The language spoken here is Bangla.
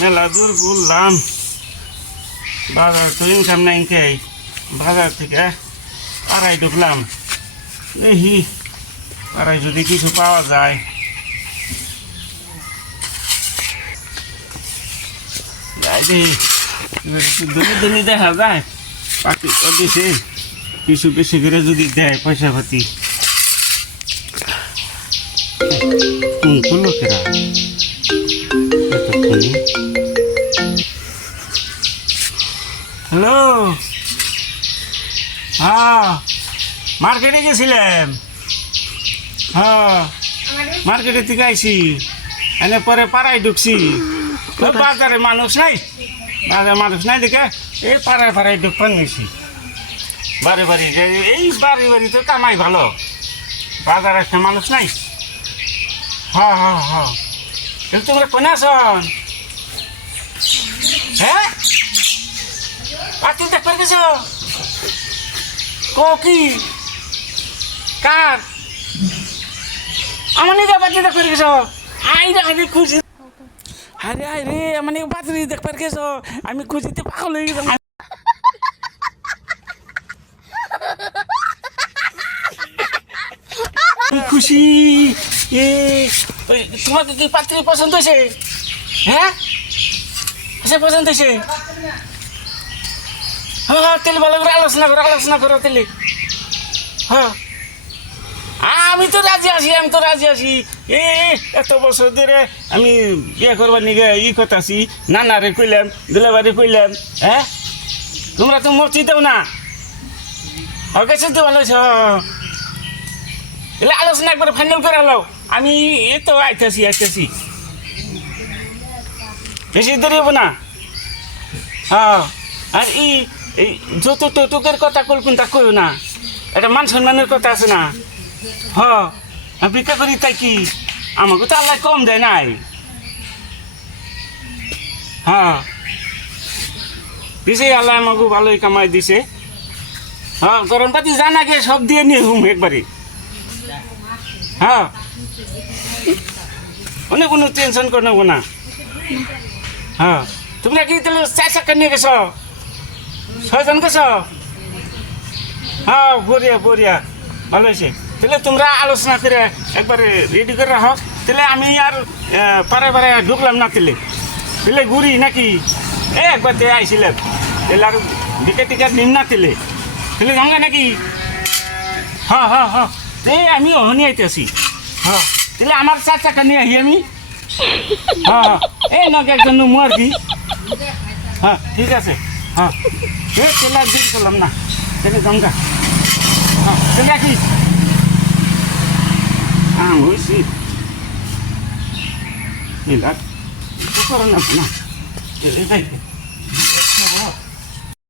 মেলা দূর ঘুরলাম, বাজার তো ইনকাম নাই কে, বাজার থেকে পাড়ায় ঢুকলাম, দেখি পাড়ায় যদি কিছু পাওয়া যায়। যাই দেখি দুনি দেখা যায়, পাখি দিছে কিছু বেশি করে যদি দেয় পয়সা পাতি। কোন লোকেরা হ্যালো, হ্যাঁ মার্কেটে গেছিলাম, হ্যাঁ মার্কেটের থেকে আইসি, এনে পরে পাড়ায় ঢুকছি, বাজারে মানুষ নাই, বাজারে মানুষ নাই দেখে এই পাড়ায় পাড়ায় ঢুকপান নিয়েছি। বাড়ি বাড়ি এই বাড়ি বাড়ি তো কামাই ভালো, বাজারে একটা মানুষ নাই। হ্যাঁ হ্যাঁ হ্যাঁ, তোমরা কোনে আসন? হ্যাঁ পাতি দেখবার গেছ? কি কার আমার নিজে পাতি দেখবার গেছ? আই রে খুশি, আরে আই রে আমার পাতি দেখবার গেছ, আমি খুশিতে পাগল হয়ে গেলাম। খুশি এ, তোমাকে কি পাত্রী পছন্দ হয়েছে? হ্যাঁ পছন্দ হয়েছে? হ্যাঁ হ্যাঁ, তাহলে ভালো করে আলোচনা করো তাহলে। হ্যাঁ আমি তো রাজি আছি, এত বছর ধরে আমি বিয়ে করবার নিগে করতেছি, নানারে কইলাম, দুলাবারে কইলাম, হ্যাঁ তোমরা তো মরছি দেও না, গেছে তো ভালো হয়েছে। এলে আলোচনা একবার ফাইনাল করে হলো, আমি এই তো আইতেছি বেশি দেরি হবো না। হ্যাঁ আর এই যত টুকের কথা কলকুন তা কইও না, এটা মান সম্মানের কথা আছে না। হ্যাঁ আমি ভিক্ষা করি তাই কি, আমাকে তো আল্লাহ কম দেয় নাই। হ্যাঁ দিছে আল্লাহ আমাকে ভালোই কামাই দিছে। হ্যাঁ গরম পাতি জান আগে সব দিয়ে নিয়ে হুম একবারে। হ্যাঁ অনেক কোনো টেনশন করে নেবো না। হ্যাঁ তোমরা কি তাহলে 4 চাকা নিয়ে গেছো? 6 জন গেছো? হ্যাঁ বরিয়া ভালো হয়েছে। তাহলে তোমরা আলোচনা করে একবারে রেডি করে রাখো, তাহলে আমি আর পাড়ায় ঢুকলাম না, তাহলে ঘুরি নাকি? একবার তে আইছিলাম, তাহলে আর টিকেট নিন না, তাহলে যাঙ্গা নাকি? হ্যাঁ আমি অহনি আইতেছি। হ্যাঁ তাহলে আমার 4 চাকা নিয়ে আহি আমি। হ্যাঁ এই নাকি একজন আর কি। হ্যাঁ ঠিক আছে। হ্যাঁ তাহলে আর দেরি করলাম না, তাহলে যাঙ্গা। হ্যাঁ তাহলে কি হয়েছি করো না